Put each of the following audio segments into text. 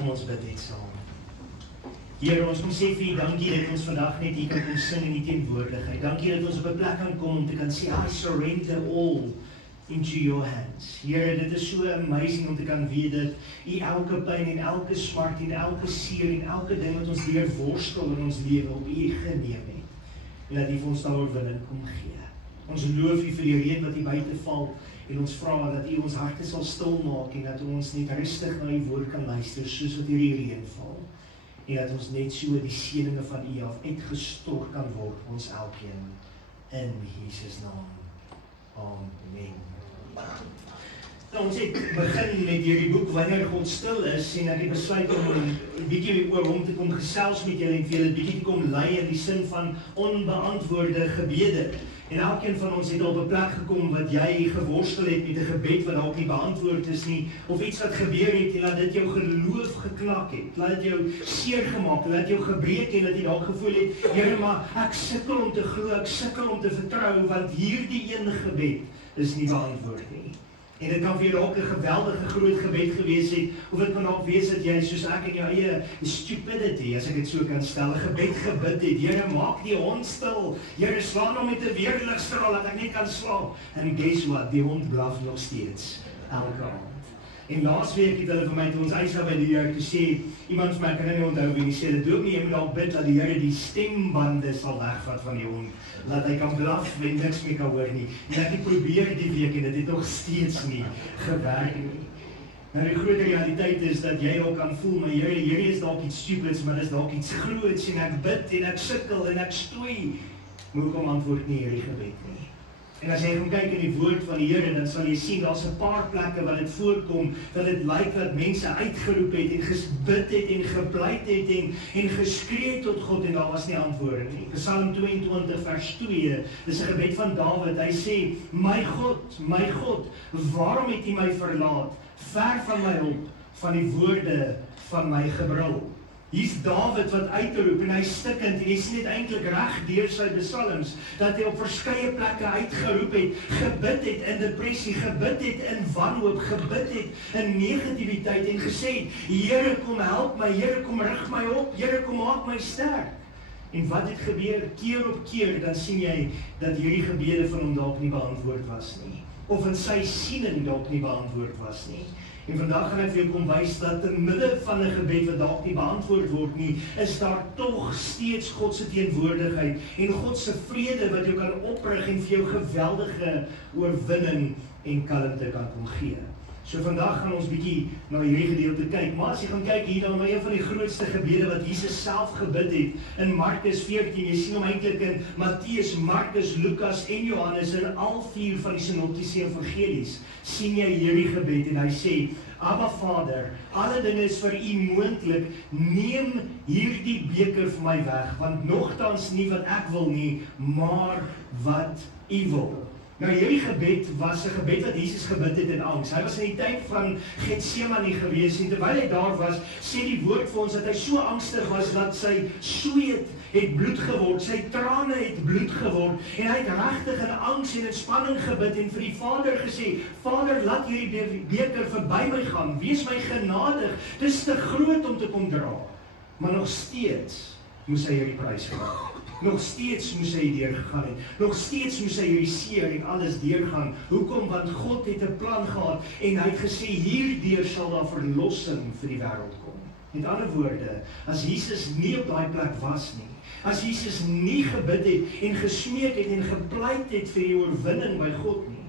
Kom ons bid net saam. Here, ons kom sê vir U dankie dat ons vandag net hier kan kom sing in die teenwoordigheid. Dankie dat ons op 'n plek kan kom om te kan sê, I surrender all into your hands. Here, dit is so amazing om te kan weet dat U elke pyn en elke smart en elke seer en elke ding wat ons deur worstel in ons lewe op U geneem het. En dat U vir ons daar oorwinning kom gee. Ons loof U vir die reën wat hier buite val en ons vra dat U ons harte sal stil maak en dat ons net rustig na U woord kan luister soos wat hierdie reën val. En dat ons net so die seëninge van U af uitgestort kan word ons elkeen in Jesus naam. Amen. Nou, ons het begin met hierdie boek Wanneer God stil is en ek het besluit om 'n bietjie oor hom te kom gesels met julle en vir julle 'n bietjie te kom lei in die sin van onbeantwoorde gebede. En elkeen van ons het al op 'n plek gekom wat jy geworstel het met 'n gebed wat dalk nie beantwoord is nie, of iets wat gebeur het en dat dit jou geloof geknak het, laat dit jou seer gemaak, laat jou gebreek en dat jy dalk gevoel het, Here, maar ek sukkel om te glo, ek sukkel om te vertrou, want hierdie een gebed is nie beantwoord nie. En dit kan vir jou dalk 'n geweldige groot gebed gewees het, of dit kan dalk wees dat jy soos ek in jou eie stupidity, as ek dit so kan stel, 'n gebed gebid het, Here, maak die hond stil, Here, slaan hom met 'n weerligstraal dat ek net kan slaap. And guess what, die hond blaf nog steeds, elke aand. En laasweek het hulle vir my toe ons huis by die Here te sê, iemand vir my kan nie onthou wie, die sê, dit doop nie, jy moet dalk bid dat die Here die stembande sal wegvat van die hond, laat hy kan blaf en niks meer kan hoor nie. En ek het probeer die week en dit het nog steeds nie gewerk nie. Nou die groot realiteit is dat jy ook kan voel, maar Here is dalk iets stupids, maar dis dalk iets groots en ek bid en ek sukkel en ek stoei. Maar hoekom antwoord nie hierdie gebed nie? En as jy gaan kyk in die woord van die Here, dan sal jy sien, daar's 'n paar plekke waar dit voorkom, dat dit lyk dat mense uitgeroep het en gebid het en gepleit het en geskree het tot God en daar was nie antwoorde nie. Psalm 22 vers 2, dis 'n gebed van Dawid. Hy sê, my God, waarom het U my verlaat? Ver van my hulp, van die woorde van my gebrul. Hier's Dawid wat uitroep en hy stikkend en hy sien dit eintlik reg deur sy psalms dat hy op verskeie plekke uitgeroep het, gebid het in depressie, gebid het in wanhoop, gebid het in negativiteit en gesê, Here kom help my, Here kom rig my op, Here kom maak my sterk. En wat het gebeur? Keer op keer dan sien jy dat hierdie gebede van hom dalk nie beantwoord was nie, of in sy siening dalk nie beantwoord was nie. En vandag gaan ek vir jou kom wys dat in midde van 'n gebed wat dalk nie beantwoord word nie, is daar tog steeds God se teenwoordigheid en God se vrede wat jou kan oprig en vir jou geweldige oorwinning en kalmte kan kom gee. So vandag gaan ons bietjie na hierdie gedeelte kyk, maar as jy gaan kyk hier dan na een van die grootste gebede wat Jesus self gebid het in Markus 14, jy sien hom eintlik in Matteus, Markus, Lukas en Johannes, in al 4 van die sinoptiese evangelies, sien jy hierdie gebed en hy sê, Abba Vader, alle dinge is vir U moontlik, neem hierdie beker vir my weg, want nogtans nie wat ek wil nie, maar wat U wil. Nou hierdie gebed was 'n gebed wat Jesus gebid het in angs. Hy was in die tyd van Getsemane gewees en terwyl hy daar was, sê die woord vir ons dat hy so angstig was dat sy sweet het bloed geword, sy trane het bloed geword en hy het regtig in angs en in spanning gebid en vir die Vader gesê, Vader, laat hierdie beker verby my gaan, wees my genadig, dis te groot om te kom dra. Maar nog steeds moes hy hierdie prys betaal. Nog steeds moes hy deurgegaan het. Nog steeds moes hy hierdie seer en alles deurgaan. Hoekom? Want God het 'n plan gehad en hy het gesê hierdeur sal daar verlossing vir die wêreld kom. Met ander woorde, as Jesus nie op daai plek was nie, as Jesus nie gebid het en gesmeek het en gepleit het vir die oorwinning by God nie,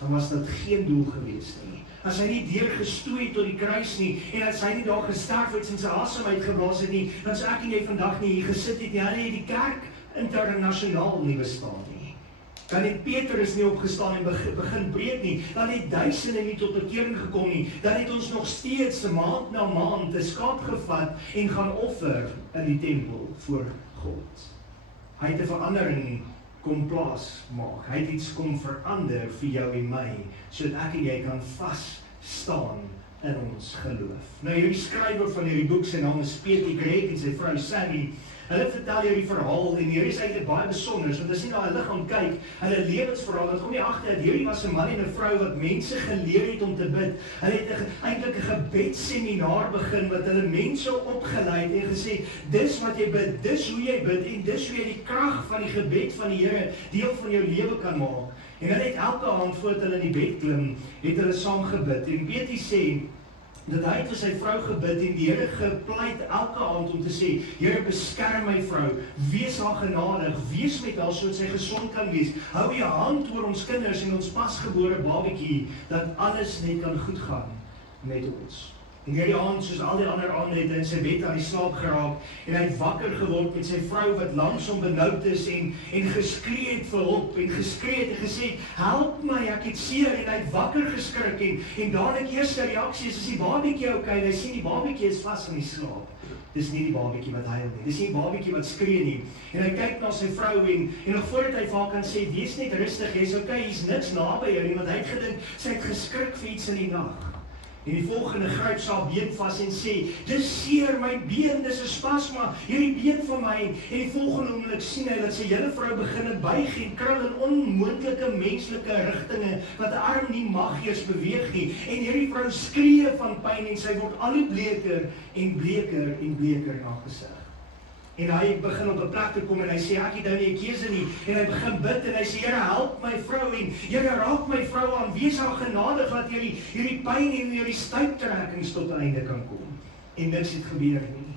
dan was dit geen doel gewees nie. As hy nie deurgestoei tot die kruis nie, en as hy nie daar gesterf het en sy asem uitgeblaas het nie, dan sou ek en jy vandag nie hier gesit het nie, dan het die kerk internasionaal nie bestaan nie. Dan het Petrus nie opgestaan en begin preek nie, dan het duisende nie tot bekering gekom nie, dan het ons nog steeds maand na maand 'n skaap gevat en gaan offer in die tempel voor God. Hy het 'n verandering kom plaas maak. Hy het iets kom verander vir jou en my, sodat ek en jy kan vas staan in ons geloof. Nou hierdie skrywer van hierdie boek, sy naam is Peter Greg en sy vrou Sally, Hulle vertel hierdie verhaal en hierdie is eintlik baie besonder, want as jy na hulle gaan kyk, hulle lewensverhaal, dan kom jy agter dat hierdie was 'n man en 'n vrou wat mense geleer het om te bid. Hulle het eintlik 'n gebedseminar begin wat hulle mense opgelei het en gesê, dis wat jy bid, dis hoe jy bid en dis hoe jy die krag van die gebed van die Here deel van jou lewe kan maak. En hulle het elke aand voordat hulle in die bed klim, het hulle saam gebid. En weet jy sê, dat hy het vir sy vrou gebid en die Here gepleit elke aand om te sê, Here beskerm my vrou, wees haar genadig, wees met haar sodat sy gesond kan wees, hou jou hand oor ons kinders en ons pasgebore babatjie, dat alles net kan goed gaan met ons. En hierdie aand, soos al die ander aande, het hy in sy bed aan die slaap geraak en hy het wakker geword met sy vrou wat langs hom benoud is en geskree het vir hulp en geskree het en gesê, help my, ek het seer en hy het wakker geskrik en dadelik eerste reaksie is die babatjie okay? En hy sien die babatjie is vas in die slaap. Dis nie die babatjie wat huil nie, dis nie die babatjie wat skree nie. En hy kyk na sy vrou en nog voordat hy vir haar kan sê, wees net rustig, jy's okay, hier's niks naby jou nie, want hy het gedink, sy het geskrik vir iets in die nag. En die volgende gryp sy haar been vas en sê, dis seer my been, dis 'n spasma, hierdie been van my. En die volgende oomblik sien hy dat sy hele vrou begin buig en krul in onmoontlike menslike rigtinge, wat 'n arm nie mag eers beweeg nie. En hierdie vrou skree van pyn en sy word al hoe bleker en bleker en bleker na gesig. En hy begin op 'n plek te kom en hy sê, ek het nou nie 'n keuse nie. En hy begin bid en hy sê, Here, help my vrou en Here, raak my vrou aan, wees haar genadig dat hierdie pyn en hierdie stuiptrekkings tot 'n einde kan kom. En niks het gebeur nie.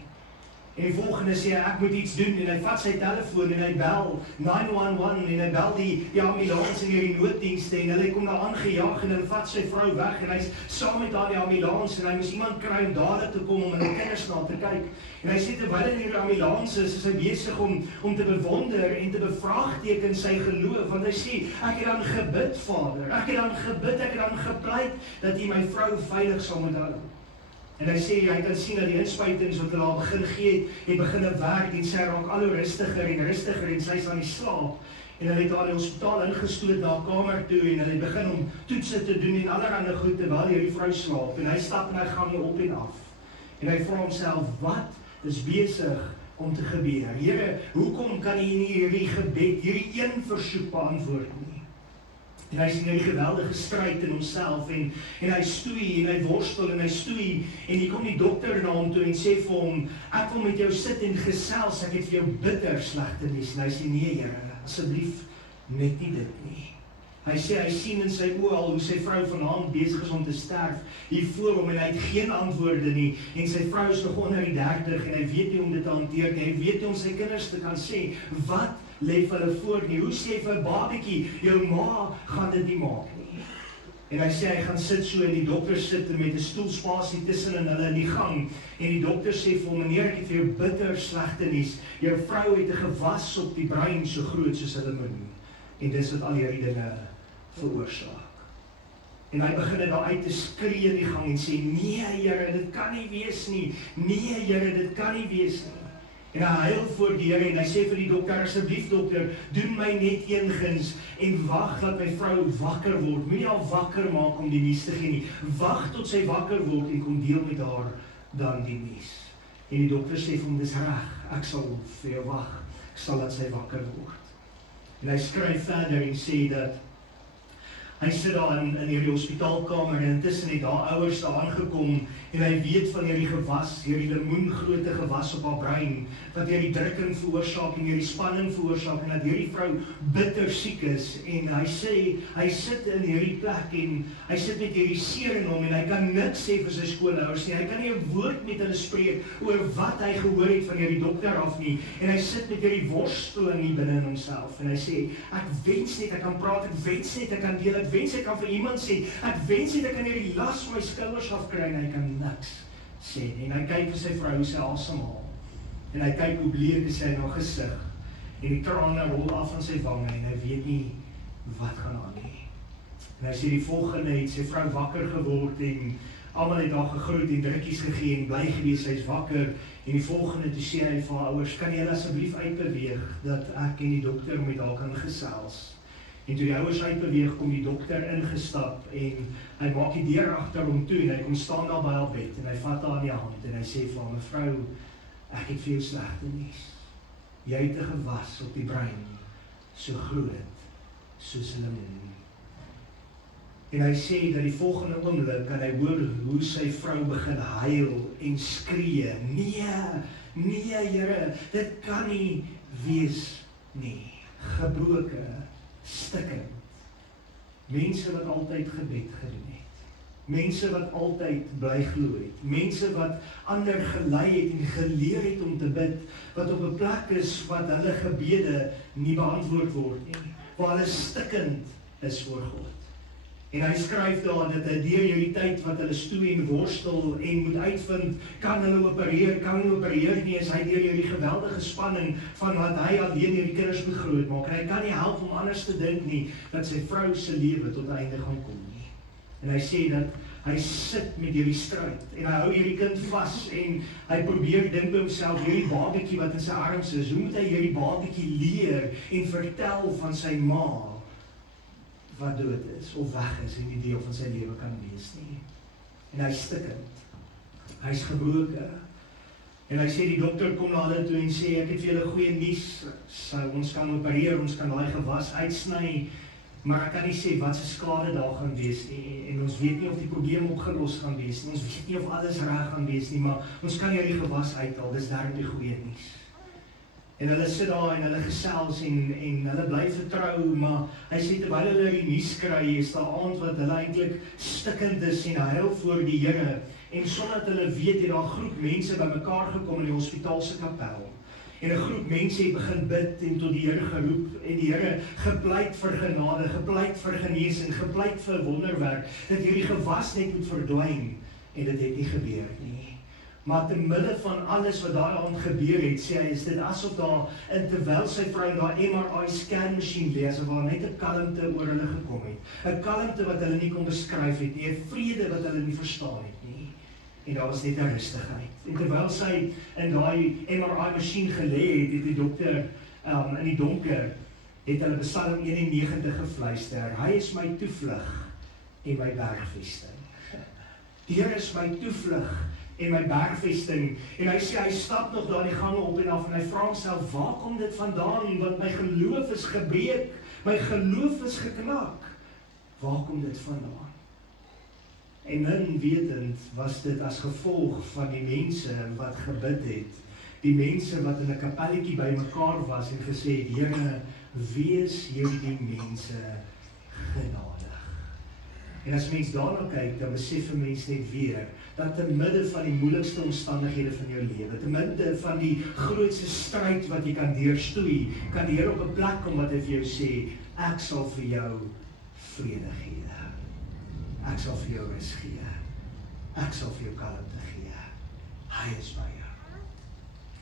En die volgende sê, ek moet iets doen en hy vat sy telefoon en hy bel 911 en hy bel die ambulans en hierdie nooddienste en hulle kom daar aangejaag en hulle vat sy vrou weg en hy's saam met haar die ambulans en hy moes iemand kry om dadelik te kom om hulle kinders na te kyk. En hy sê terwyl in hierdie ambulans is hy besig om te bewonder en te bevraagteken sy geloof, want hy sê, ek het dan gebid, Vader, ek het dan gebid, ek het dan gepleit dat U my vrou veilig sal moet hou. En hy sê, hy kan sien dat die inspuitings wat hulle al begin gee het begin werk en sy raak al hoe rustiger en sy is aan die slaap. En hulle het haar in die hospitaal ingestoot na 'n kamer toe en hulle begin om toetse te doen en allerhande goed terwyl hierdie vrou slaap. En hy stap en hy gaan op en af. En hy vra homself, wat is besig om te gebeur? Here, hoekom kan U nie hierdie gebed, hierdie een versoek beantwoord nie? En hy sien hierdie geweldige stryd in homself en hy stoei en hy worstel en hy stoei en hier kom die dokter na hom toe en sê vir hom, ek wil met jou sit en gesels, ek het vir jou bitter slegte nuus. En hy sê, nee Here, asseblief net nie dit nie. Hy sê, hy sien in sy oë al hoe sy vrou vanaand besig is om te sterf hier voor hom en hy het geen antwoorde nie en sy vrou is nog onder die 30 en hy weet nie hoe om dit te hanteer nie, hy weet nie om sy kinders te kan sê, wat lê vir hulle voor nie, hoe sê vir 'n babatjie, jou ma gaan dit nie maak nie. En hy sê, hy gaan sit so en die dokter sit met 'n stoelspasie tussen in hulle in die gang en die dokter sê vir hom, meneer, ek het vir jou bitter slegte nuus, jou vrou het 'n gewas op die brein so groot soos 'n lemoen en dis wat al hierdie dinge veroorsaak. En hy begin daar uit te skree in die gang en sê, nee Here, dit kan nie wees nie, nee Here, dit kan nie wees nie. En hy huil voor die Here en hy sê vir die dokter, asseblief dokter, doen my net een guns en wag dat my vrou wakker word. Moenie haar wakker maak om die nuus te gee nie. Wag tot sy wakker word en kom deel met haar dan die nuus. En die dokter sê vir hom, dis reg, ek sal vir jou wag, ek sal laat sy wakker word. En hy skryf verder en sê dat hy sit daar in hierdie hospitaalkamer en intussen het daar ouers daar aangekom en hy weet van hierdie gewas, hierdie lemoengrootte gewas op haar brein, wat hierdie drukking veroorsaak en hierdie spanning veroorsaak en dat hierdie vrou bitter siek is en hy sê, hy sit in hierdie plek en hy sit met hierdie seer in hom en hy kan niks sê vir sy skoonouers nie, hy kan nie 'n woord met hulle spreek oor wat hy gehoor het van hierdie dokter af nie en hy sit met hierdie worsteling hier binne in homself en hy sê, ek wens net ek kan praat, ek wens net ek kan deel, ek wens ek kan vir iemand sê, ek wens net ek kan hierdie las van my skouers afkry en hy kan niks sê nie. En hy kyk vir sy vrou, sy asemhaal en hy kyk hoe bleek is sy in haar gesig en die trane rol af van sy wange en hy weet nie wat gaan aan nie. En hy sê die volgende het sy vrou wakker geword en almal het haar gegroet en drukkies gegee en bly gewees, sy's wakker en die volgende toe sê hy vir haar ouers, kan julle asseblief uitbeweeg dat ek en die dokter met haar kan gesels. En toe die ouers uitbeweeg, kom die dokter ingestap en hy maak die deur agter hom toe en hy kom staan daar by haar bed en hy vat haar aan die hand en hy sê vir haar, mevrou, ek het vir jou slegte nuus. Jy het 'n gewas op die brein, so groot, soos 'n lemoen. En hy sê dat die volgende oomblik kan hy hoor hoe sy vrou begin huil en skree, nee Here, dit kan nie wees nie. Gebroke, stikkend. Mense wat altyd gebed gedoen het. Mense wat altyd bly glo het. Mense wat ander gelei het en geleer het om te bid, wat op 'n plek is wat hulle gebede nie beantwoord word nie, waar hulle stikkend is voor God. En hy skryf daar dat deur hierdie tyd wat hulle stoei en worstel en moet uitvind, kan hulle opereer nie, is hy deur hierdie geweldige spanning van wat hy alleen hierdie kinders moet grootmaak. En hy kan nie help om anders te dink nie, dat sy vrou se lewe tot einde gaan kom nie. En hy sê dat hy sit met hierdie stryd, en hy hou hierdie kind vas, en hy probeer dink by homself, hierdie babatjie wat in sy arms is, hoe moet hy hierdie babatjie leer en vertel van sy ma, wat dood is, of weg is, en die deel van sy lewe kan wees nie. En hy stikkend, hy is gebroke, en hy sê, die dokter kom na hulle toe en sê, ek het vir julle goeie nuus, ons kan opereer, ons kan daai gewas uitsny, maar ek kan nie sê wat se skade daar gaan wees nie, en ons weet nie of die probleem opgelos gaan wees nie, ons weet nie of alles reg gaan wees nie, maar ons kan hierdie gewas uithaal, dis daarom die goeie nuus. En hulle sit daar en hulle gesels en hulle bly vertrou, maar hy sê terwyl hulle die nuus kry, is daar aand wat hulle eintlik stikkend is en huil voor die Here, en sonder dat hulle weet, het daar 'n groep mense bymekaar gekom in die hospitaal se kapel. En 'n groep mense het begin bid en tot die Here geroep, en die Here gepleit vir genade, gepleit vir genesing, gepleit vir wonderwerk, dat hierdie gewas net moet verdwyn, en dit het nie gebeur nie. Maar te midde van alles wat daai aand gebeur het, sê hy, is dit asof daar, en terwyl sy vrou in daai MRI scanmasjien lê, asof daar net 'n kalmte oor hulle gekom het. 'n Kalmte wat hulle nie kon beskryf het nie, 'n vrede wat hulle nie verstaan het nie. En daar was net 'n rustigheid. En terwyl sy in daai MRI-masjien gelê het, het die dokter in die donker, het hulle Psalm 91 gefluister. Hy is my toevlug en my bergvesting. Die Here is my toevlug en my bergvesting, en hy sê, hy stap nog daar die gange op en af, en hy vra homself, waar kom dit vandaan, want my geloof is gebreek, my geloof is geknak, waar kom dit vandaan? En min wetend was dit as gevolg van die mense wat gebid het, die mense wat in 'n kapelletjie by mekaar was en gesê het, Here, wees hierdie mense genadig. En as mens daarna kyk, dan besef 'n mens net weer, dat te midde van die moeilikste omstandighede van jou lewe, te midde van die grootste stryd wat jy kan deurstoei, kan die Here op 'n plek kom wat hy vir jou sê, ek sal vir jou vrede gee. Ek sal vir jou rus gee. Ek sal vir jou kalmte gee. Hy is by jou.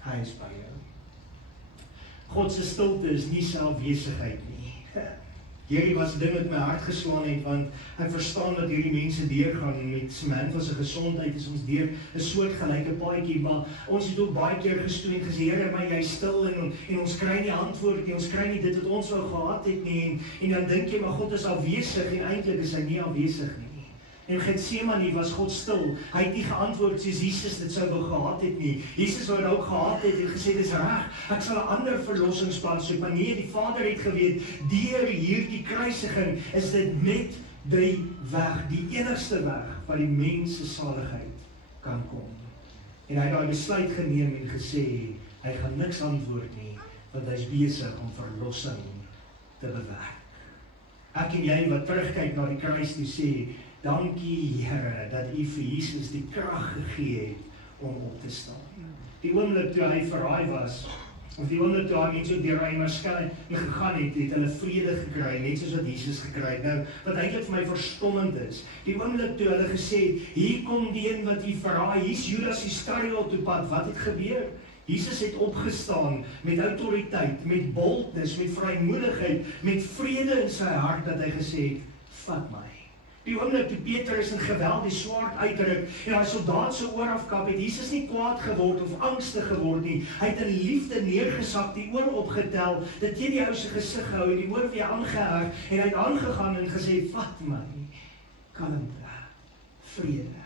Hy is by jou. God se stilte is nie selfwesigheid nie. Hierdie was ding wat my hart geslaan het, want ek verstaan dat hierdie mense deurgaan met Samantha se gesondheid, is ons deur 'n soortgelyke paadjie, maar ons het ook baie keer gestoei en gesê, Here, maar jy stil, en ons kry nie antwoord nie, ons kry nie dit wat ons wou gehad het nie, en dan dink jy, maar God is afwesig, en eintlik is hy nie afwesig nie. En Getsemane was God stil, hy het nie geantwoord soos Jesus dit sou wou gehad het nie. Jesus wou dit ook gehad het en gesê, dis reg, ek sal 'n ander verlossingsplan soek, maar nee, die Vader het geweet, deur hierdie kruisiging is dit net die weg, die enigste weg, waar die mens se saligheid kan kom. En hy het daai besluit geneem en gesê, hy gaan niks antwoord nie, want hy is besig om verlossing te bewerk. Ek en jy wat terugkyk na die kruis toe sê, dankie Here, dat U vir Jesus die krag gegee het om op te staan. Die oomblik toe hy verraai was, of die oomblik toe hy mense deur hy miskien gegaan het, het hulle vrede gekry, net soos wat Jesus gekry het. Nou, wat eintlik vir my verstommend is, die oomblik toe hulle gesê het, hier kom die een wat U verraai, hier's Judas Iskariot op pad, wat het gebeur? Jesus het opgestaan met autoriteit, met boldness, met vrymoedigheid, met vrede in sy hart, dat hy gesê het, vat my. Die oomblik toe Petrus in geweld die swaard uitruk en hy soldaat se oor afkap, het Jesus nie kwaad geword of angstig geword nie. Hy het in liefde neergesak, die oor opgetel, dit teen die ou se gesig gehou en die oor weer aangeheg en hy het aangegaan en gesê, vat my, kalmte, vrede.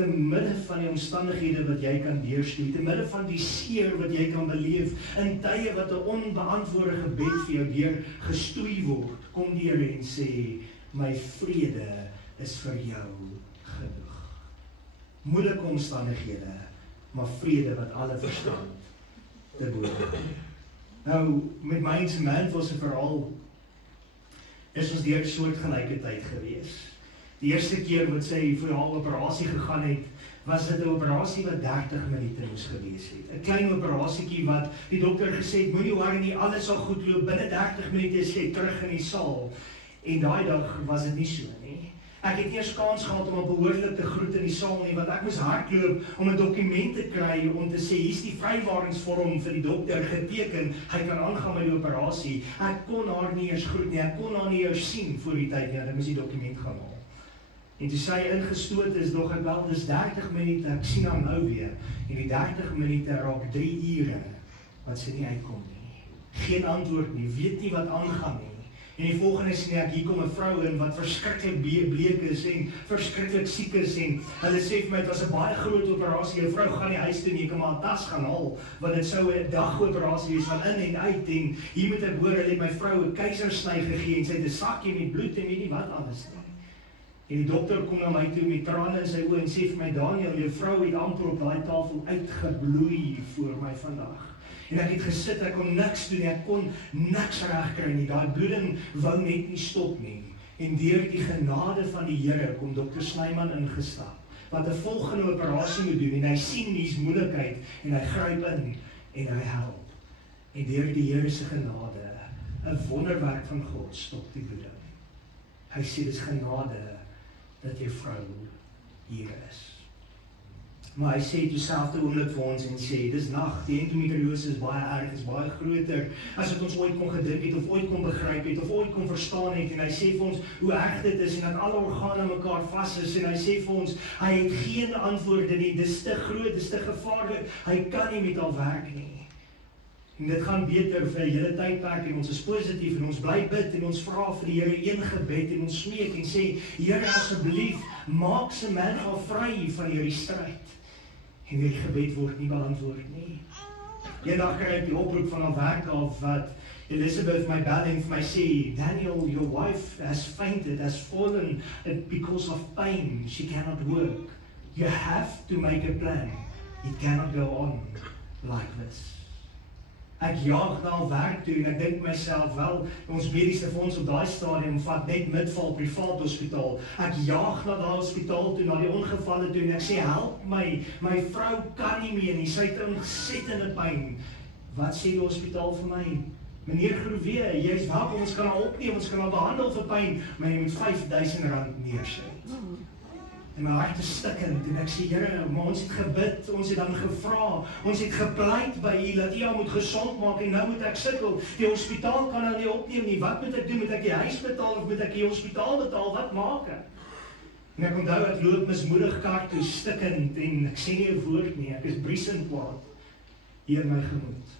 te midde van die omstandighede wat jy kan deurstoei, te midde van die seer wat jy kan beleef, in tye wat 'n onbeantwoorde gebed vir jou deur gestoei word, kom die Here en sê, my vrede is vir jou genoeg. Moeilike omstandighede, maar vrede wat alle verstand te boven. Nou, met my en Samantha se verhaal, is ons deur 'n soortgelyke tyd gewees. Die eerste keer wat sy vir haar operasie gegaan het, was dit 'n operasie wat 30 minute moes gewees het. 'n Klein operasietjie wat die dokter gesê het, moenie worry nie, alles sal goed loop, binne 30 minute is jy terug in die saal. En daai dag was dit nie so nie. Ek het nie eens kans gehad om behoorlik te groet in die saal nie, want ek moes hardloop om 'n dokument te kry om te sê, hier's die vrywaringsvorm vir die dokter geteken, hy kan aangaan met die operasie. Ek kon haar nie eers groet nie, ek kon haar nie eers sien voor die tyd nie, ek moes die dokument gaan haal. En toe sy ingestoot is, dog ek wel, dis 30 minute, ek sien haar nou weer, en die 30 minute raak 3 ure, wat sy nie uitkom nie. Geen antwoord nie, weet nie wat aangaan nie. En die volgende sien ek, hier kom 'n vrou in wat verskriklik bleek is en verskriklik siek is en hulle sê vir my, het was 'n baie groot operasie, 'n vrou gaan nie huis toe nie, ek kan maar 'n tas gaan haal, want dit sou 'n dagoperasie wees van in en uit en hier moet ek hoor, hulle het my vrou 'n keisersny gegee en sy het 'n sakkie met bloed en weet nie wat alles nie. En die dokter kom na my toe met trane in sy oë en sê vir my, Daniel, jou vrou het amper op daai tafel uitgebloei voor my vandag. En ek het gesit, ek kon niks doen, ek kon niks regkry nie, daai bloeding wou net nie stop nie. En deur die genade van die Here kom dokter Snyman ingestap, wat 'n volgende operasie moet doen, en hy sien hier's moeilikheid, en hy gryp in, en hy help. En deur die Here se genade, 'n wonderwerk van God, stop die bloeding. Hy sê, dis genade, dat jou vrou hier is. Maar hy sê toeselfde oomblik vir ons en sê, dis nag, die endometriose is baie erg, is baie groter, as wat ons ooit kon gedink het, of ooit kon begryp het, of ooit kon verstaan het, en hy sê vir ons, hoe erg dit is, en dat alle organe mekaar vas is, en hy sê vir ons, hy het geen antwoorde nie, dis te groot, dis te gevaarlik, hy kan nie met al werk nie. En dit gaan beter vir 'n hele tydperk en ons is positief en ons bly bid en ons vra vir die Here een gebed en ons smeek en sê, Here asseblief, maak Samantha vry van hierdie stryd. En die gebed word nie beantwoord nie. Eendag kry ek die oproep van 'n werk af wat Elizabeth my bel en vir my sê, Daniel, your wife has fainted, has fallen because of pain. She cannot work. You have to make a plan. It cannot go on like this. Ek jaag na werk toe en ek dink myself, wel, ons mediese fonds op daai stadium vat net Midval privaat hospitaal. Ek jaag na daai hospitaal toe, na die ongevalle toe en ek sê, help my vrou kan nie meer nie, sy het ontsettende pyn. Wat sê die hospitaal vir my? Meneer Groewe, jy is welkom, ons kan haar opneem, ons kan haar behandel vir pyn, maar jy moet R5.000 neersit. En my hart is stikkend en ek sê, Here, maar ons het gebid, ons het dan gevra, ons het gepleit by U dat U haar moet gesond maak en nou moet ek sukkel. Die hospitaal kan haar nie opneem nie. Wat moet ek doen? Moet ek die huis betaal of moet ek die hospitaal betaal? Wat maak ek? En ek onthou ek loop mismoedig kar toe stikkend en ek sê nie 'n woord nie. Ek is briesend kwaad hier in my gemoed.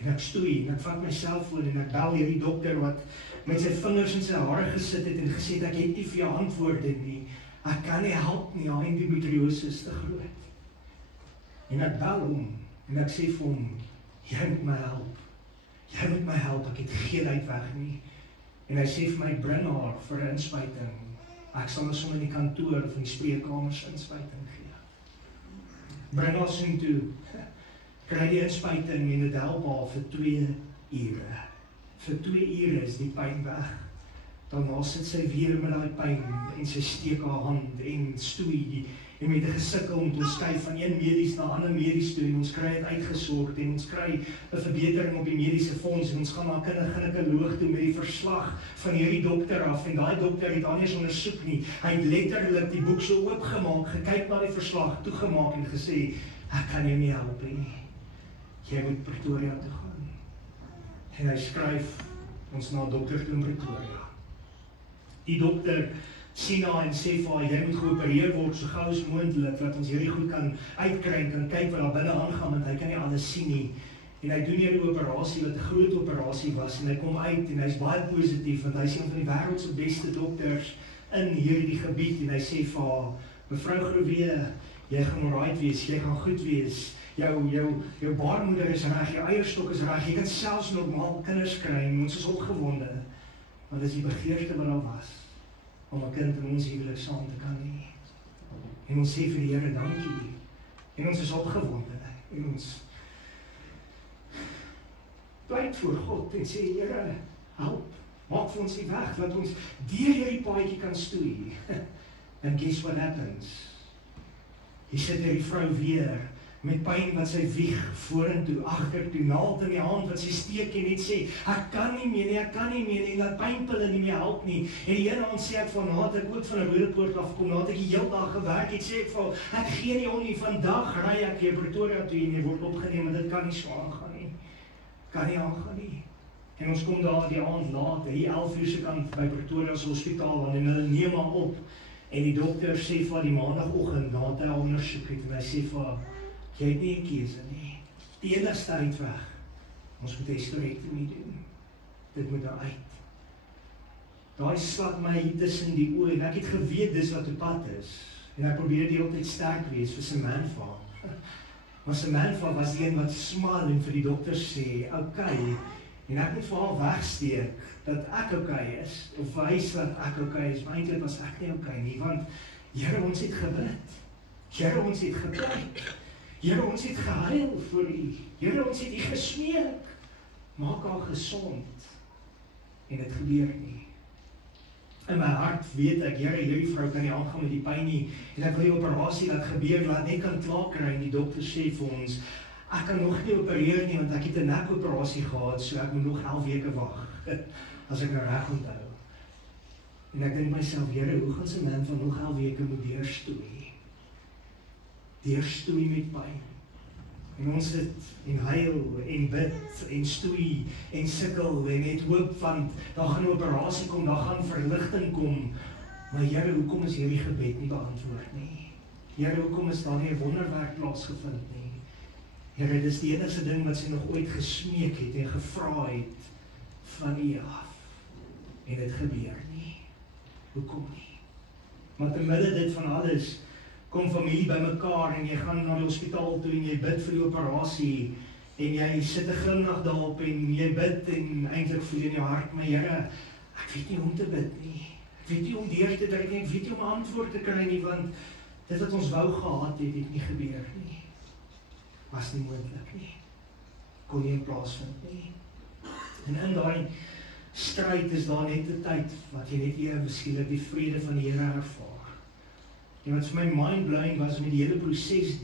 En ek stoei en ek vat my selfoon en ek bel hierdie dokter wat met sy vingers in sy hare gesit het en gesê het, ek het nie vir jou antwoorde nie, ek kan nie help nie, haar endometriose is te groot. En ek bel hom, en ek sê vir hom, jy moet my help, ek het geen uitweg nie. En hy sê vir my, bring haar vir 'n inspuiting, ek sal ons in die kantoor of in die spreekkamers inspuiting gee. Bring haar soheen toe, kry die inspuiting en dit help haar vir 2 ure. Vir 2 ure is die pyn weg. Daarna sit sy weer met daai pyn en sy steek haar hand en stoei en met 'n gesukkel om te skuif van een medies na ander medies toe en ons kry dit uitgesorg en ons kry 'n verbetering op die mediese fonds en ons gaan na 'n ginekoloog toe met die verslag van hierdie dokter af en daai dokter het anders ondersoek nie. Hy het letterlik die boek so oopgemaak, gekyk na die verslag, toegemaak en gesê, ek kan jou nie help nie. Jy moet Pretoria toe gaan. En hy skryf ons na dokter toe in Pretoria. Die dokter sien haar en sê vir haar, jy moet geopereer word so gou as moontlik, dat ons hierdie goed kan uitkry en kan kyk wat daar binne aangaan, want hy kan nie alles sien nie. En hy doen hierdie operasie wat 'n groot operasie was en hy kom uit en hy's baie positief, want hy is een van die wêreld se beste dokters in hierdie gebied en hy sê vir haar, mevrou Groewe, jy gaan alright wees, jy gaan goed wees, jou baarmoeder is reg, jou eierstok is reg, jy kan selfs normaal kinders kry, en ons is opgewonde, want dis die begeerte wat daar was, om 'n kind in ons huwelik saam te kan hê. En ons sê vir die Here dankie, en ons is opgewonde, en ons pleit voor God, en sê, Here, help, maak vir ons die weg, dat ons deur hierdie paadjie kan stoei. And guess what happens? Hier sit hierdie vrou weer, met pyn wat sy wieg, vorentoe, agtertoe, naald in die hand, wat sy steek en net sê, ek kan nie meer nie, en dat pynpille nie meer help nie, en die Here ons sê ek van, nadat ek ook van 'n Roodepoort afkom, nadat ek die hele dag gewerk het, sê ek van, ek gee nie om nie, vandag ry ek hier Pretoria toe, en jy word opgeneem, en dit kan nie so aangaan nie, kan nie aangaan nie, en ons kom daar die aand laat, hier 11 uur se kant by Pretoria se hospitaal, en hulle neem haar op, en die dokter sê vir die maandagoggend, nadat hy ondersoek het, en hy sê vir, jy het nie 'n keuse nie. Die enigste uitweg. Ons moet 'n hysterektomie doen. Dit moet uit. Daai slag my hier tussen die oë en ek het geweet dis wat op pad is. En ek probeer die hele tyd sterk wees vir Samantha. Maar Samantha was die een wat smal en vir die dokter sê, okay, en ek moet vir haar wegsteek dat ek okay is, of wys dat ek okay is, maar eintlik was ek nie okay nie, want Here ons het gebid. Here ons het gepleit. Here, ons het gehuil vir U. Here, ons het U gesmeek. Maak haar gesond. En dit gebeur nie. In my hart weet ek, Here, hierdie vrou kan nie aangaan met die pyn nie. En ek wil die operasie laat gebeur, laat net kan klaar kry. En die dokter sê vir ons, ek kan nog nie opereer nie, want ek het 'n nekoperasie gehad, so ek moet nog 11 weke wag, as ek nou reg onthou. En ek dink myself, Here, hoe gaan se man van nog 11 weke moet deurstoei? Deurstoei met pyn. En ons sit en huil en bid en stoei en sukkel en het hoop van daar gaan 'n operasie kom, daar gaan verligting kom. Maar Here, hoekom is hierdie gebed nie beantwoord nie? Here, hoekom is daar nie 'n wonderwerk plaasgevind nie? Here, dis die enigste ding wat sy nog ooit gesmeek het en gevra het van U af. En dit gebeur nie. Hoekom nie? Maar te midde dit van alles kom familie bymekaar en jy gaan na die hospitaal toe en jy bid vir die operasie en jy sit 'n glimlag daarop en jy bid en eintlik voel in jou hart, maar Here, ek weet nie hoe om te bid nie. Ek weet nie hoe om deur te trek nie, ek weet nie hoe om 'n antwoord te kry nie, want dit wat ons wou gehad het nie gebeur nie. Was nie moontlik nie. Kon nie in plaas vind nie. En in daai stryd is daar net 'n tyd wat jy net ewe beskielik die vrede van die Here ervaar. En wat vir my mind-blowing was met die hele proses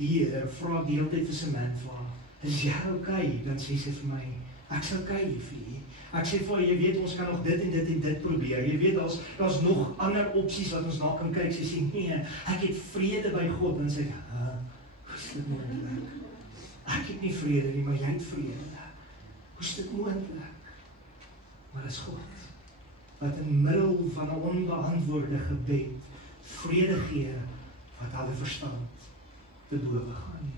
vra ek die hele tyd vir Samantha, is jy okay? Dan sê sy vir my, ek's okay vir jy. Ek sê vir jy weet ons kan nog dit en dit en dit probeer. Jy weet daar's nog ander opsies wat ons na kan kyk. Sy sê nee, ek het vrede by God. En sy sê, hoe is dit moontlik? Ek het nie vrede nie, maar jy het vrede. Hoe is dit moontlik? Maar dit is God wat in middel van 'n onbeantwoorde gebed vrede gee wat alle verstand te bowe gaan.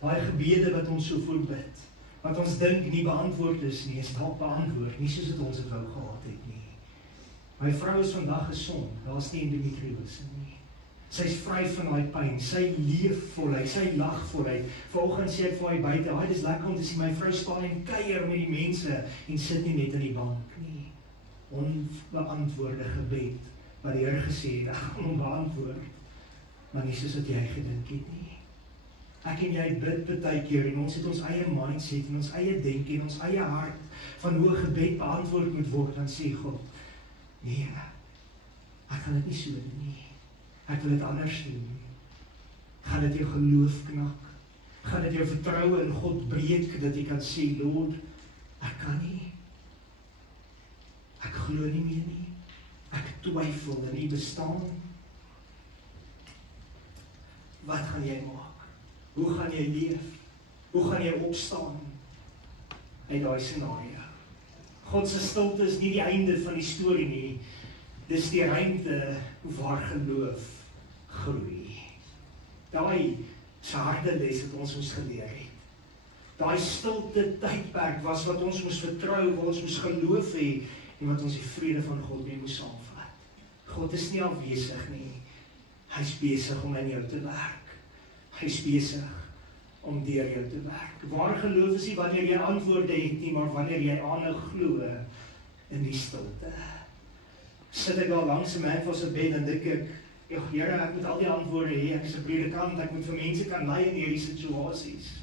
Daai gebede wat ons so voorbid, wat ons dink nie beantwoord is nie, is dalk beantwoord, nie soos dit ons dit wou gehad het nie. My vrou is vandag gesond, daar's nie endometriose nie. Sy's vry van daai pyn, sy leef voluit, sy lag voluit. Vanoggend sê ek vir haar buite, dis lekker om te sien my vrou staan en kuier met die mense en sit nie net in die bank nie. Onbeantwoorde gebed wat die Here gesê het, ek gaan hom beantwoord, maar nie soos wat jy gedink het nie. Ek en jy bid baie keer en ons het ons eie mindset en ons eie denke en ons eie hart van hoe 'n gebed beantwoord moet word, dan sê God, nee, ek gaan dit nie so doen nie. Ek wil dit anders doen. Gaan dit jou geloof knak? Gaan dit jou vertroue in God breek, dat jy kan sê, Lord, ek kan nie. Ek glo nie meer nie. Ek twyfel in U bestaan. Wat gaan jy maak? Hoe gaan jy leef? Hoe gaan jy opstaan uit daai scenario? God se stilte is nie die einde van die storie nie. Dis die ruimte waar geloof groei. Daai harde les wat ons moes geleer het. Daai stilte tydperk was wat ons moes vertrou, wat ons moes geloof hê en wat ons die vrede van God mee moes saamvat. God is nie afwesig nie. Hy's besig om in jou te werk. Hy's besig om deur jou te werk. Ware geloof is nie wanneer jy antwoorde het nie, maar wanneer jy aanhou glo in die stilte. Sit ek daar langs 'n man van sy bed en dink ek, Here, ek moet al die antwoorde hê, ek is 'n predikant, ek moet vir mense kan lei in hierdie situasies.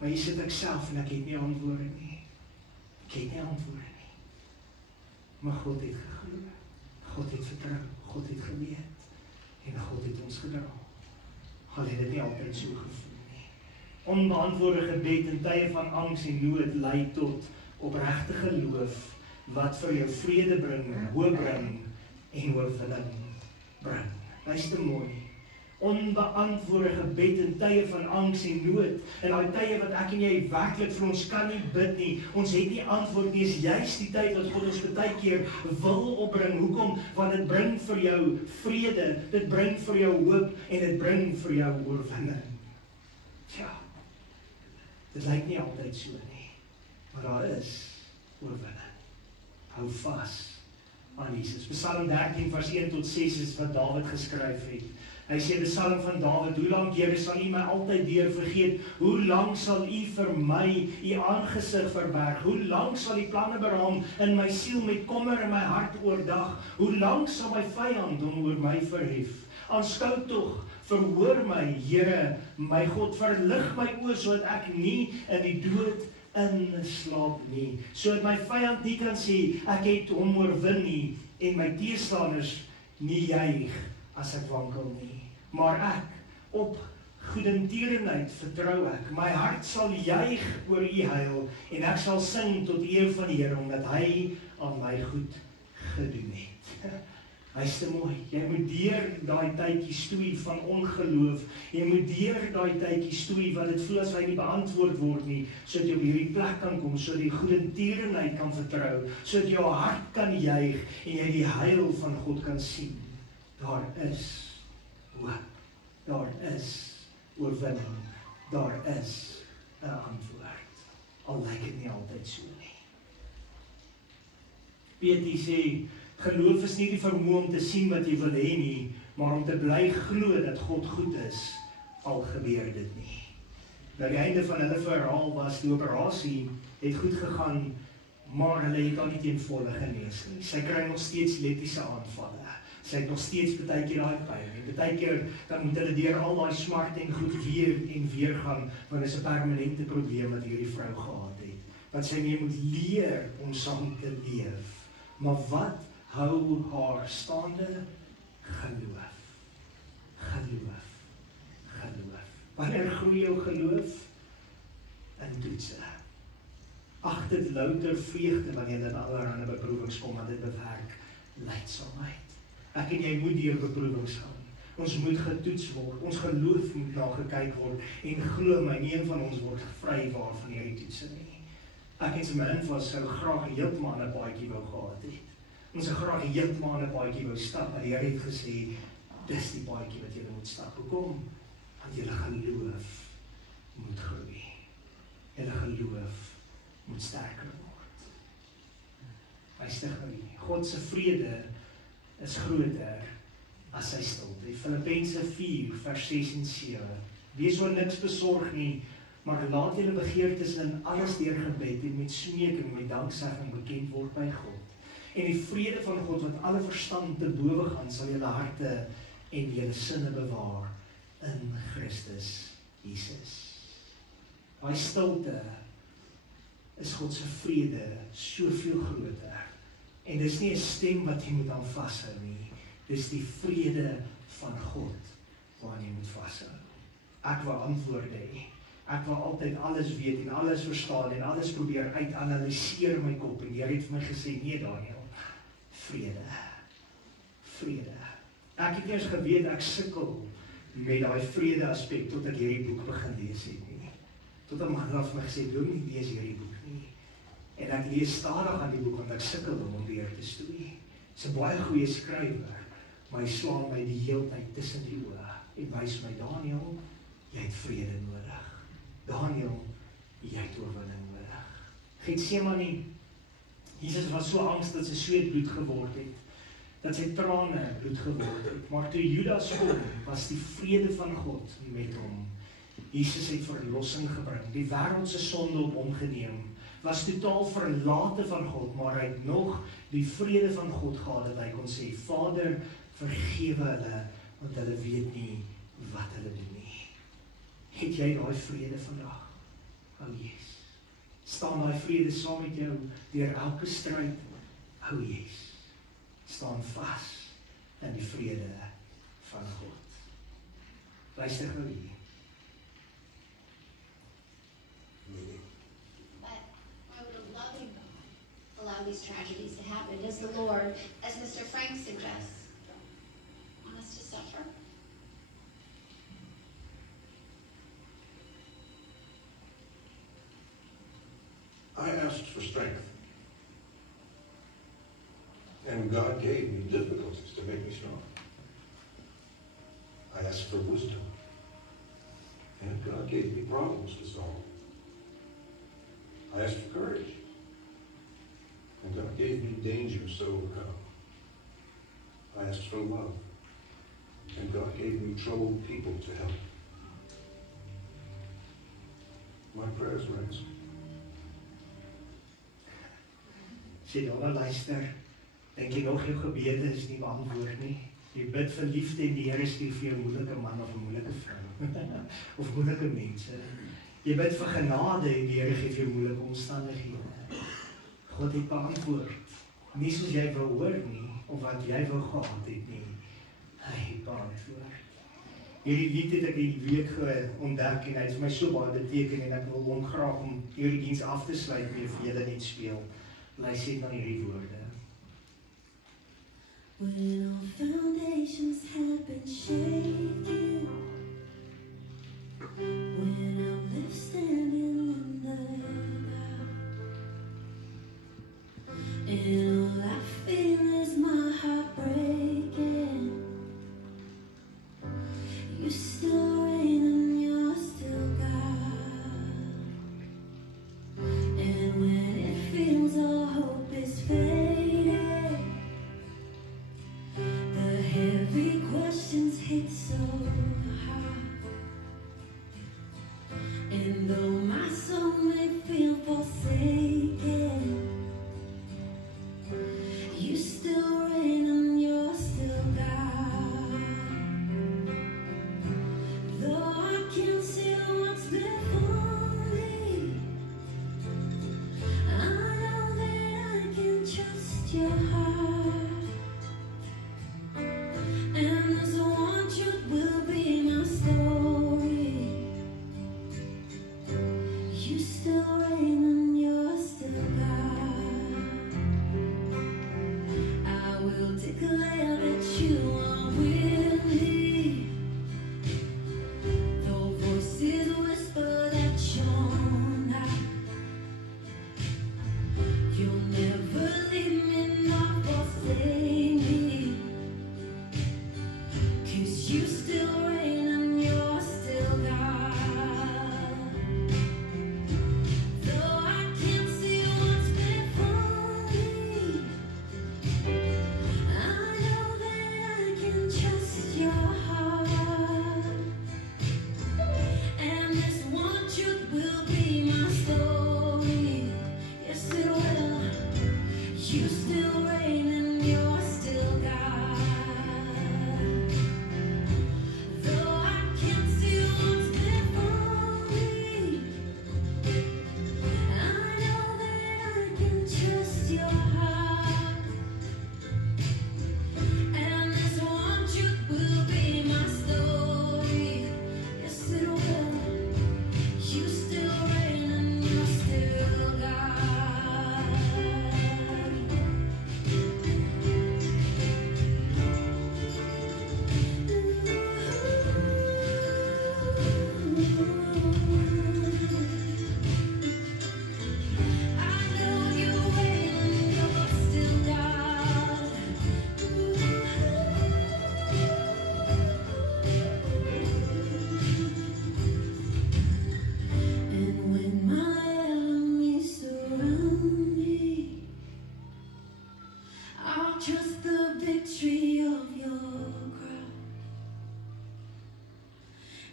Maar hier sit ek self en ek het nie antwoorde nie. Ek het nie antwoorde nie. Maar God het geglo. God het vertrou. God het geweet. En God het ons gedra. Al het dit nie altyd so gevoel nie. Onbeantwoorde gebed in tye van angs en nood lei tot opregte geloof wat vir jou vrede bring, hoop bring en oorwinning bring. Luister mooi. Onbeantwoorde gebed in tye van angs en nood, in daai tye wat ek en jy werklik vir ons kan nie bid nie, ons het nie antwoord nie, is juist die tyd wat God ons baie keer wil opbring. Hoekom? Want dit bring vir jou vrede, dit bring vir jou hoop en dit bring vir jou oorwinning. Tja, dit lyk nie altyd so nie, maar daar is oorwinning. Hou vas aan Jesus. Psalm 13 vers 1 tot 6 is wat Dawid geskryf het. Hy sê, die Psalm van Dawid, hoe lank, Here, sal U my altyd deur vergeet? Hoe lank sal U vir my U aangesig verberg? Hoe lank sal U planne beraam in my siel met kommer in my hart oordag? Hoe lank sal my vyand hom oor my verhef? Aanskou tog, verhoor my, Here, my God, verlig my oë sodat ek nie in die dood inslaap nie, sodat my vyand nie kan sê, ek het hom oorwin nie, en my teestanders nie juig as ek wankel nie. Maar ek, op goedertierenheid vertrou ek, my hart sal juig oor U heil, en ek sal sing tot eer van die Here, omdat hy aan my goed gedoen het. Hy's te mooi, jy moet deur daai tydjie stoei van ongeloof, jy moet deur daai tydjie stoei, wat dit voel as hy nie beantwoord word nie, sodat jy op hierdie plek kan kom, sodat jy goedertierenheid kan vertrou, sodat jou hart kan juig, en jy die heil van God kan sien. Daar is hoop, daar is oorwinning, daar is 'n antwoord, al lyk dit nie altyd so nie. Petrus sê, geloof is nie die vermoë om te sien wat jy wil hê nie, maar om te bly glo dat God goed is, al gebeur dit nie. By die einde van hulle verhaal was die operasie het goed gegaan, maar hulle het al nie teen volle genees nie. Sy kry nog steeds elektriese aanvalle. Sy het nog steeds baie keer daai pyn. En baie keer dan moet hulle deur al daai smart en goed weer en weer gaan, want dit is 'n permanente probleem wat hierdie vrou gehad het. Wat sy mee moet leer om saam te leef. Maar wat hou haar staande? Geloof. Geloof. Geloof. Wanneer groei jou geloof? In toetse. Ag, dit louter vreugde wanneer dit allerhande beproewings kom, want dit bewerk lydsaamheid. Ek en jy moet deur beproewings gaan. Ons moet getoets word, ons geloof moet na gekyk word, en glo my, nie een van ons word vry van hierdie toetse nie. Ek en my invas sou graag heeltemal 'n paadjie wou gehad het. Ons sou graag heeltemal 'n paadjie wou stap, maar die Here het gesê, dis die paadjie wat jy moet stap. Hoekom? Want julle geloof moet groei. Julle geloof moet sterker word. Luister gou, God se vrede is groter as sy stilte. Filippense 4 vers 6 en 7. Wees oor niks besorg nie, maar laat julle begeertes in alles deur gebed en met smeking met danksegging bekend word by God. En die vrede van God wat alle verstand te bowe gaan, sal julle harte en julle sinne bewaar in Christus Jesus. Daai stilte is God se vrede soveel groter. En dis nie 'n stem wat jy moet aan vashou nie. Dis die vrede van God waaraan jy moet vashou. Ek wil antwoorde hê. Ek wil altyd alles weet en alles verstaan en alles probeer uitanaliseer in my kop. En die Here het vir my gesê, nee Daniel, vrede. Vrede. Ek het eers geweet ek sukkel met daai vrede aspek tot ek hierdie boek begin lees het nie. Tot 'n man het vir my gesê, "Doen nie lees hierdie boek nie." En ek lees stadig aan die boek want ek sukkel om hom weer te stoei. Hy's 'n baie goeie skrywer, maar hy slaan my die hele tyd tussen die oë en wys my, Daniel, jy het vrede nodig. Daniel, jy het oorwinning nodig. Getsemane, Jesus was so angstig dat sy sweet bloed geword het. dat sy trane bloed geword het. Maar toe Judas kom, was die vrede van God met hom. Jesus het verlossing gebring, die wêreld se sonde op hom geneem, was totaal verlate van God, maar hy het nog die vrede van God gehad, dat hy kon sê, Vader, vergewe hulle, want hulle weet nie wat hulle doen nie. Het jy daai vrede vandag? O yes. Staan daai vrede saam met jou deur elke stryd? O yes. Staan vas in die vrede van God. Luister gou hier. But why would a loving God allow these tragedies to happen? Does the Lord, as Mr. Frank suggests, want us to suffer? I asked for strength, and God gave me difficulties to make me strong. I asked for wisdom, and God gave me problems to solve. I asked for courage, and God gave me dangers to overcome. I asked for love, and God gave me troubled people to help. My prayers were answered. Sê daar luister, dink jy nog jou gebede is nie beantwoord nie? Jy bid vir liefde en die Here stuur vir jou 'n moeilike man of 'n moeilike vrou of moeilike mense. Jy bid vir genade en die Here gee vir jou moeilike omstandighede. God het beantwoord. Nie soos jy wou hoor nie of wat jy wou gehad het nie. Hy het beantwoord. Hierdie lied het ek die week ontdek en hy het vir my so baie beteken en ek wil hom graag om hierdie diens af te sluit mee vir julle net speel. Luister na hierdie woorde. When all foundations have been shaken, when I'm left standing in the dark, and all I feel is my heart breaking, you still reign and you're still God. And when it feels all hope is fading, the heavy questions hit so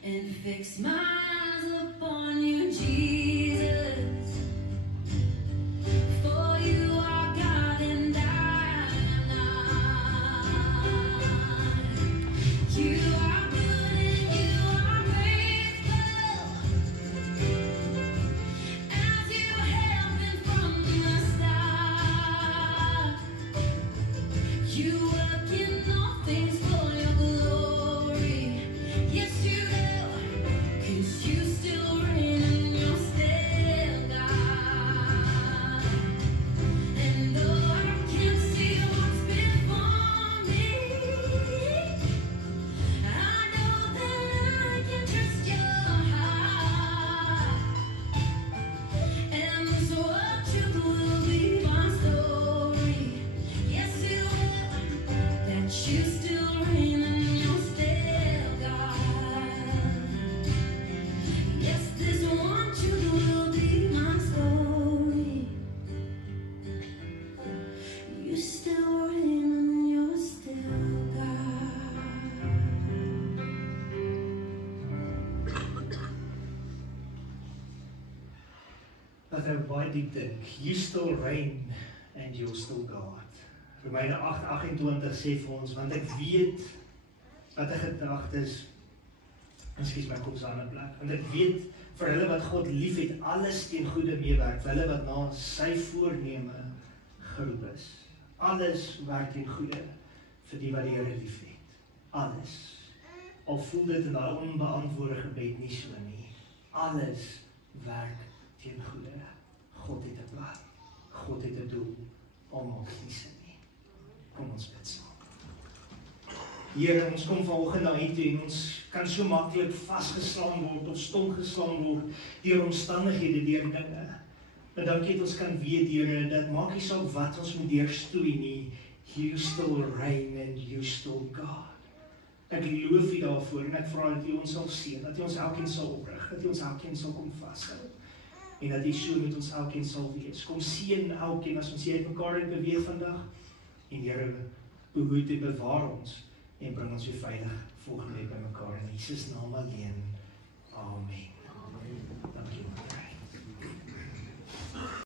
and fix my eyes upon you, Jesus. For you are God and I am not. You are good and you are faithful, as you have been from the start. You work in all things for your glory. Yes, you do, 'cause you still reign and you're still God. And though I can't see what's before me, I know that I can trust your heart. And this what you do will be my story. Yes, it will, that you still reign and you're still God. Yes, this what you do will be my story. You still reign and you're still God. Dat hy baie diep dink. You still reign and you're still God. Romeine 8:28 sê vir ons, want ek weet dat 'n gedagtes, ekskuus my kop is aan 'n plek, want ek weet vir hulle wat God liefhet, alles ten goeie meewerk, vir hulle wat na sy voorneme geroep is. Alles werk ten goeie vir die wat die Here liefhet. Alles. Al voel dit in daai onbeantwoorde gebed nie so nie. Alles werk ten goeie. God het 'n plan. God het 'n doel. Almal kies nie. Kom ons bid saam. Here, ons kom vanoggend na U toe en ons kan so maklik vasgeslaan word of stom geslaan word deur omstandighede, deur dinge. Maar dankie dat ons kan weet, Here, dat maak nie saak wat ons moet deurstoei nie. You still reign and you still God. Ek loof U daarvoor en ek vra dat U ons sal seën, dat U ons elkeen sal oprig, dat U ons elkeen sal kom vashou. En dat U so met ons elkeen sal wees. Kom seën elkeen as ons hier uitmekaar uit beweeg vandag. En Here, behoed en bewaar ons en bring ons weer veilig volgende week by mekaar in Jesus naam alleen. Amen.